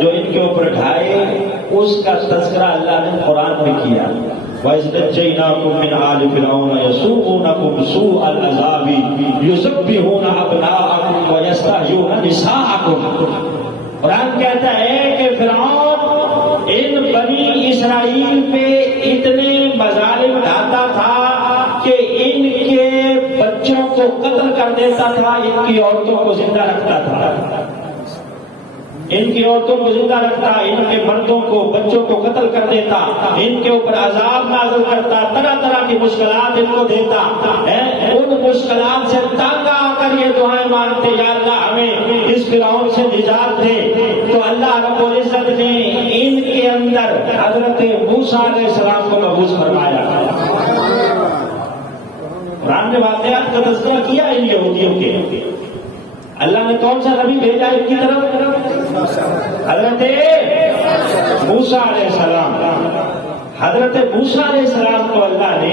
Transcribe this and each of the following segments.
جو ان کے اوپر ڈھائے اس کا تذکرہ اللہ نے قرآن میں کیا. وَإِذْ نَجَّيْنَاكُم مِّنْ آلِ فِرْعَوْنَ يَسُومُونَكُمْ سُوءَ الْعَذَابِ يُذَبِّحُونَ أَبْنَاءَكُمْ وَيَسْتَحْيُونَ نِسَاءَكُمْ. قرآن کہتا ہے کہ فرعون ان بنی اسرائیل پہ اتنے مظالم ڈھاتا تھا کہ ان کے بچوں کو قتل کر دیتا تھا، ان کی عورتوں کو زندہ رکھتا تھا، ان کی عورتوں کو زندہ رکھتا، ان کے مردوں کو بچوں کو قتل کر دیتا، ان کے اوپر عذاب نازل کرتا، طرح طرح کی مشکلات ان کو دیتا. ان مشکلات سے تنگ آ کر یہ دعائیں مانگتے، یا اللہ ہمیں اس فرعون سے نجات دے. تو اللہ رب العزت نے ان کے اندر حضرت موسیٰ علیہ السلام کو مبعوث فرمایا. قرآن نے واقعات کا تذکرہ کیا ان یہودیوں کے. اللہ نے کون سا نبی بھیجا ان کی طرف؟ حضرت موسیٰ علیہ السلام. حضرت موسیٰ علیہ السلام کو اللہ نے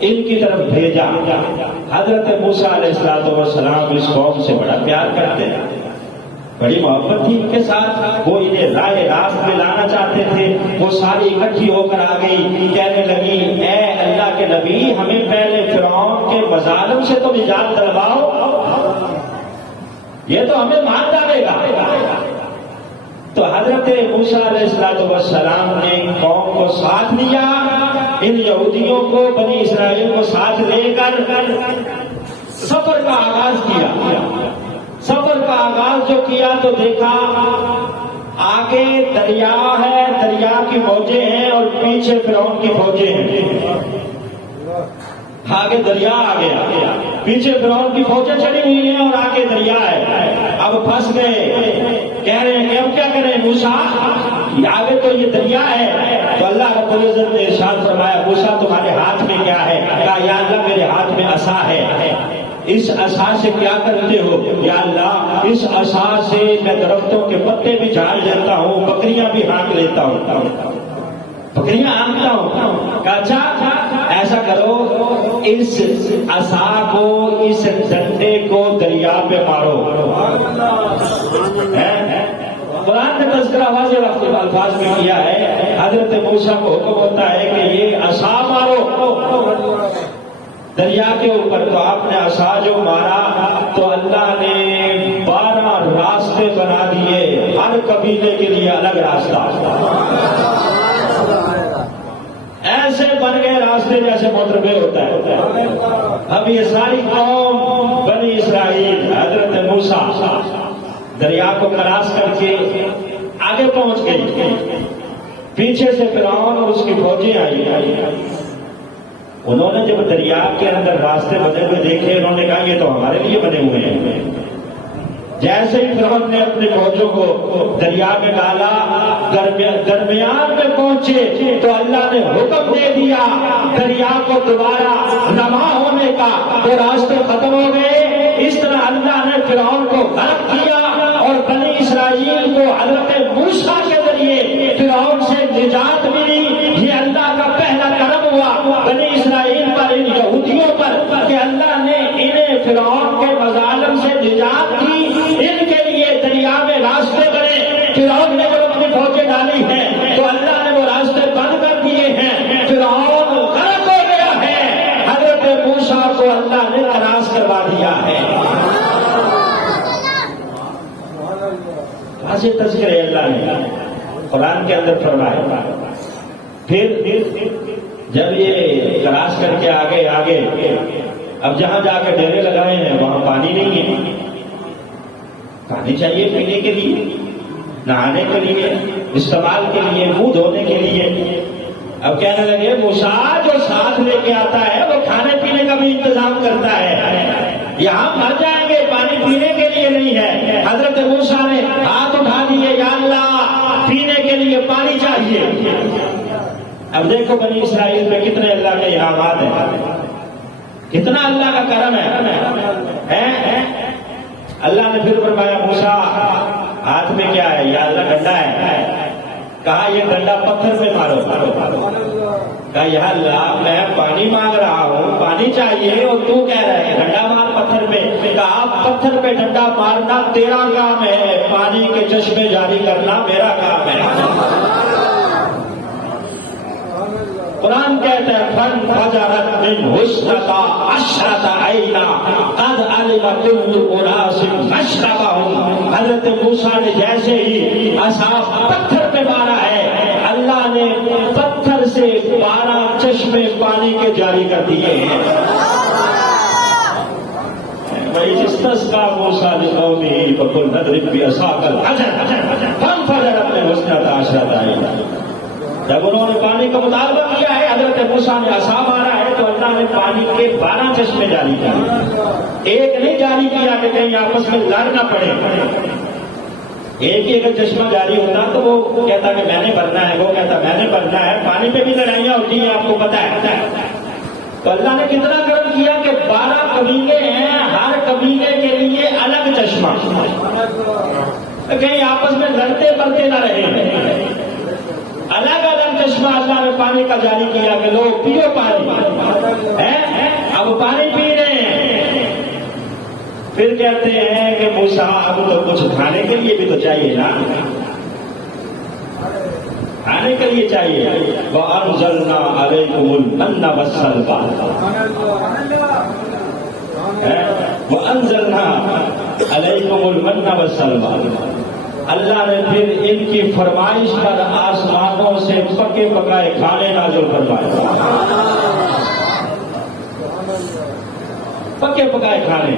ان کی طرف بھیجا. حضرت موسیٰ علیہ السلام اس قوم سے بڑا پیار کرتے ہیں، بڑی محبت تھی ان کے ساتھ. وہ انہیں راہ راست میں لانا چاہتے تھے. وہ ساری اکٹھی ہو کر آ گئی، کہنے لگی اے اللہ کے نبی ہمیں پہلے فرعون کے مظالم سے تو نجات دلواؤ، یہ تو ہمیں مار ڈالے گا. تو حضرت موسیٰ علیہ السلام نے قوم کو ساتھ لیا، ان یہودیوں کو بنی اسرائیل کو ساتھ لے کر سفر کا آغاز کیا. سفر کا آغاز جو کیا تو دیکھا آگے دریا ہے، دریا کی موجیں ہیں اور پیچھے فرعون کی فوجیں ہیں. آگے دریا آ گیا، پیچھے فرعون کی فوجیں چڑھی ہوئی ہیں اور آگے دریا ہے. اب پھنس گئے، کہہ رہے ہیں کہ اب کیا کریں موسیٰ، آگے تو یہ دریا ہے. تو اللہ رب العزت نے ارشاد فرمایا موسیٰ تمہارے ہاتھ میں کیا ہے؟ کہا یا اللہ میرے ہاتھ میں عصا ہے. اس عصا سے کیا کرتے ہو؟ یا اللہ اس عصا سے میں درختوں کے پتے بھی جھاڑ لیتا ہوں، بکریاں بھی ہانک لیتا ہوں، بکریاں ہانکتا ہوں. کہا اچھا ایسا کرو اس عصا کو، اس ڈنڈے کو دریا پہ مارو. قرآن نے تذکرہ واضح الفاظ میں کیا ہے. حضرت موسیٰ کو حکم ہوتا ہے کہ یہ عصا مارو دریا کے اوپر. تو آپ نے عصا جو مارا تو اللہ نے 12 راستے بنا دیے، ہر قبیلے کے لیے الگ راستہ. ایسے بن گئے راستے جیسے موٹروے ہوتا ہے. اب یہ ساری قوم بنی اسرائیل حضرت موسیٰ دریا کو کراس کر کے آگے پہنچ گئی. پیچھے سے فرعون اور اس کی فوجیں آئی. انہوں نے جب دریا کے اندر راستے بنے ہوئے دیکھے انہوں نے کہا یہ تو ہمارے لیے بنے ہوئے ہیں. جیسے ہی فرعون نے اپنے فوجوں کو دریا میں ڈالا، درمیان میں پہنچے تو اللہ نے حکم دے دیا دریا کو دوبارہ رواں ہونے کا. تو راستے ختم ہو گئے. اس طرح اللہ نے فرعون کو غرق کیا اور بنی اسرائیل کو حضرت موسیٰ کے ذریعے فرعون سے نجات ملی. یہ اللہ کا پہلا کرم ہوا بنی اسرائیل پر، ان یہودیوں پر، کہ اللہ نے انہیں فرعون کے مظالم سے نجات دی. ان کے لیے دریا میں راستے بنے. فرعون نے جب اپنی فوجیں ڈالی ہیں تو اللہ نے وہ راستے بند کر دیے ہیں. فرعون غرق ہو گیا ہے. حضرت موسیٰ کو اللہ نے کراس کروا دیا ہے. ایسے تذکرے اللہ نے قرآن کے اندر فرمائے. پھر جب یہ کراس کر کے آگے اب جہاں جا کے ڈیرے لگائے ہیں وہاں پانی نہیں ہے. پانی چاہیے پینے کے لیے، نہانے کے لیے، استعمال کے لیے، منہ دھونے کے لیے. اب کہنے لگے موسیٰ جو ساتھ لے کے آتا ہے وہ کھانے پینے کا بھی انتظام کرتا ہے، یہاں مر جائیں گے، پانی پینے کے لیے نہیں ہے. حضرت موسیٰ نے ہاتھ اٹھا دیے، یا اللہ پینے کے لیے پانی چاہیے. اب دیکھو بنی اسرائیل میں کتنے اللہ کے انعامات ہیں، کتنا اللہ کا کرم ہے. اللہ نے پھر فرمایا موسیٰ ہاتھ میں کیا ہے؟ یا اللہ ڈنڈا ہے. کہا یہ ڈنڈا پتھر پہ مارو. کہا یا اللہ میں پانی مانگ رہا ہوں، پانی چاہیے، اور تو کہہ رہا ہے ڈنڈا مار پتھر پہ. کہا پتھر پہ ڈنڈا مارنا تیرا کام ہے، پانی کے چشمے جاری کرنا میرا کام ہے. قرآن کہتا ہے فَانْفَجَرَتْ مِنْ حُسْنَتَا عَشْرَةَ عَيْنًا قَدْ عَلِمَ كُلُّ أُنَاسٍ مَشْرَبَهُمْ. حضرت موسیٰ نے جیسے ہی عصا پتھر پہ مارا ہے، اللہ نے پتھر سے 12 چشمے پانی کے جاری کر دیے ہیں. وَإِذِ اسْتَسْقَىٰ مُوسَىٰ لِقَوْمِهِ فَقُلْنَا اضْرِب بِّعَصَاكَ الْحَجَرَ فَانْفَجَرَتْ مِنْهُ اثْنَتَا عَشْرَةَ عَيْنًا. جب انہوں نے پانی کا مطالبہ کیا ہے، حضرت موسیٰ نے عصا مارا ہے تو اللہ نے پانی کے 12 چشمے جاری کیے. ایک نہیں جاری کیا کہ کہیں آپس میں لڑ نہ پڑے. ایک ہی اگر چشمہ جاری ہوتا تو وہ کہتا کہ میں نے بھرنا ہے، وہ کہتا میں نے بھرنا ہے. پانی پہ بھی لڑائیاں ہوتی ہیں، آپ کو پتا ہے. تو اللہ نے کتنا کرم کیا کہ 12 قبیلے ہیں، ہر قبیلے کے لیے الگ چشمہ، کہیں آپس میں لڑتے بڑھتے نہ رہے. الگ الگ چشمہ اللہ نے پانی کا جاری کیا کہ لوگ پیو پانی. اب پانی پی رہے ہیں. پھر کہتے ہیں کہ موسیٰ اب تو کچھ کھانے کے لیے بھی تو چاہیے نا، کھانے کے لیے چاہیے. وَأَنزَلْنَا عَلَيْكُمُ الْمَنَّ وَالسَّلْوَىٰ. وَأَنزَلْنَا عَلَيْكُمُ الْمَنَّ وَالسَّلْوَىٰ. اللہ نے پھر ان کی فرمائش پر آسمانوں سے پکے پکائے کھانے نازل فرمائے. پکے پکائے کھانے.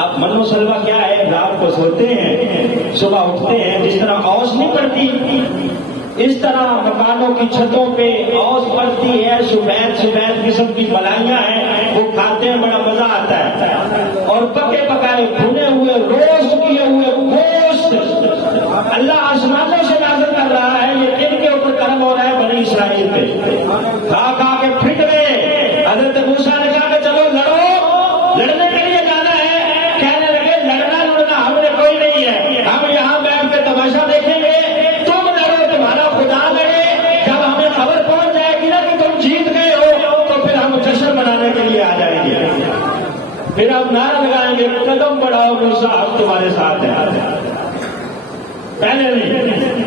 اب منو سلوا کیا ہے؟ رات کو سوتے ہیں، صبح اٹھتے ہیں، جس طرح اوس نہیں پڑتی اس طرح مکانوں کی چھتوں پہ اوس پڑتی ہے، سفید سفید قسم کی بلائیاں ہیں، وہ کھاتے ہیں، بڑا مزہ آتا ہے. اور پکے پکائے بھنے ہوئے روسٹ کیے ہوئے گوشت اللہ آسمانوں سے نازل کر رہا ہے. یہ ان کے اوپر کرم ہو رہا ہے بنی اسرائیل پہ. کھا کھا کے پھٹ گئے. حضرت موسیٰ نے کہا کہ چلو لڑو، لڑنے کے لیے جانا ہے. کہنے لگے لڑنا لڑنا ہم نے کوئی نہیں ہے، ہم یہاں بیٹھ کے تماشا دیکھیں گے. تم لڑو، تمہارا خدا لڑے. جب ہمیں خبر پہنچ جائے گی نا کہ تم جیت گئے ہو تو پھر ہم جشن منانے کے لیے آ جائیں گے. پھر ہم نعرہ لگائیں گے قدم بڑھاؤ موسیٰ ہم تمہارے ساتھ ہیں. پہلے نہیں.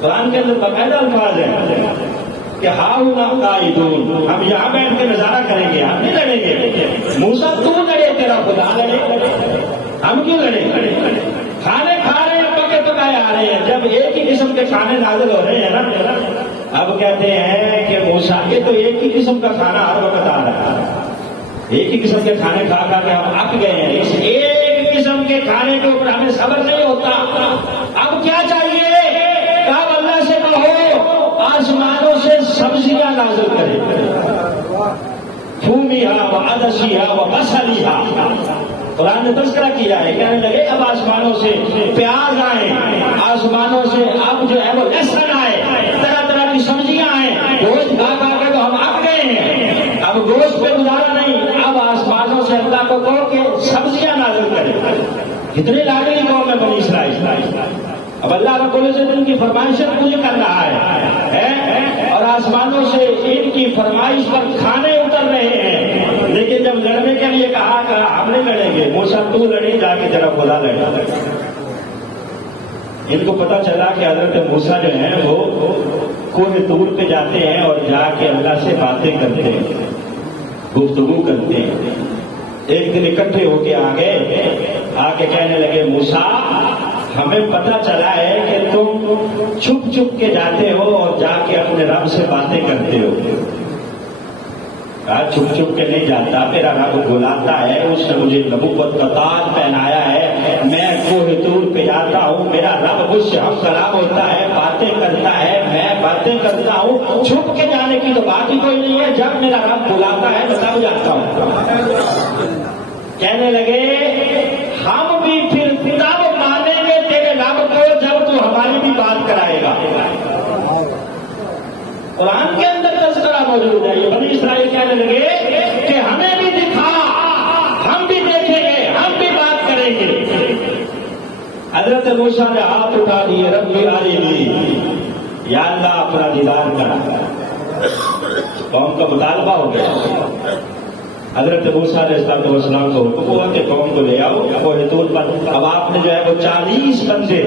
قرآن کے اندر باقاعدہ الفاظ ہیں کہ ہاؤنا قائدون، ہم یہاں بیٹھ کے نظارہ کریں گے، ہم نہیں لڑیں گے. موسیٰ تو لڑے، تیرا خدا لڑے، ہم کیوں لڑیں؟ کھانے کھا رہے ہیں، پکے پکائے آ رہے ہیں. جب ایک ہی قسم کے کھانے نازل ہو رہے ہیں نا، اب کہتے ہیں کہ موسیٰ یہ تو ایک ہی قسم کا کھانا ہر وقت آ رہا ہے. ایک ہی قسم کے کھانے کھا کھا کے ہم اک گئے ہیں. اس ایک قسم کے کھانے کے اوپر ہمیں صبر نہیں ہوتا. اب کیا چاہیے؟ کب اللہ سے کہو آسمانوں سے سبزیاں نازل کرے، تھومیہا و عدسیہا و بصلیہا. قرآن نے تذکرہ کیا ہے. کہنے لگے اب آسمانوں سے پیاز آئے، آسمانوں سے اب جو ہے وہ لہسن آئے، طرح طرح کی سبزیاں آئیں. گوشت کھا کھا کے تو ہم اک گئے ہیں، اب گوشت پہ گزارا نہیں. اب آسمانوں سے اللہ کو کہو کہ سبزیاں نازل کرے. کتنی لاڈلی قوم ہے بنی اسرائیل. اب اللہ رب العزت ان کی فرمائشیں پوری کر رہا ہے اور آسمانوں سے ان کی فرمائش پر کھانے اتر رہے ہیں. لیکن جب لڑنے کے لیے کہا ہم نہیں لڑیں گے. موسیٰ تو لڑے، جا کے ذرا خدا لڑے. ان کو پتا چلا کہ حضرت موسیٰ جو ہیں وہ کوہ طور پہ جاتے ہیں اور جا کے اللہ سے باتیں کرتے ہیں، گفتگو کرتے ہیں. ایک دن اکٹھے ہو کے آ کے کہنے لگے موسیٰ ہمیں پتا چلا ہے کہ تم چھپ چھپ کے جاتے ہو اور جا کے اپنے رب سے باتیں کرتے ہو. چھپ چھپ کے نہیں جاتا، میرا رب بلاتا ہے، اس نے مجھے نبوت کا تاج پہنایا ہے. میں کوہ طور پہ جاتا ہوں، میرا رب مجھ سے ہم کلام ہوتا ہے، باتیں کرتا ہے، میں باتیں کرتا ہوں. چھپ کے جانے کی تو بات ہی کوئی نہیں ہے. جب میرا رب بلاتا ہے تو تب جاتا ہوں. کہنے لگے ہم بھی پھر تب مانیں گے تیرے رب کو جب تو ہماری بھی بات کرائے گا. قرآن کے اندر تذکرہ موجود ہے. یہ بنی اسرائیل کہنے لگے کہ ہمیں بھی دکھا، ہم بھی دیکھیں گے، ہم بھی بات کریں گے. حضرت موسیٰ نے ہاتھ اٹھا دیے، ربی ارنی، یا اللہ اپنا دیدار کرا۔ قوم کا مطالبہ ہو گیا۔ حضرت موسیٰ علیہ السلام کو حکم ہوا کہ قوم کو لے آؤ کوہ طور پر۔ اب آپ نے جو ہے وہ 40 بندے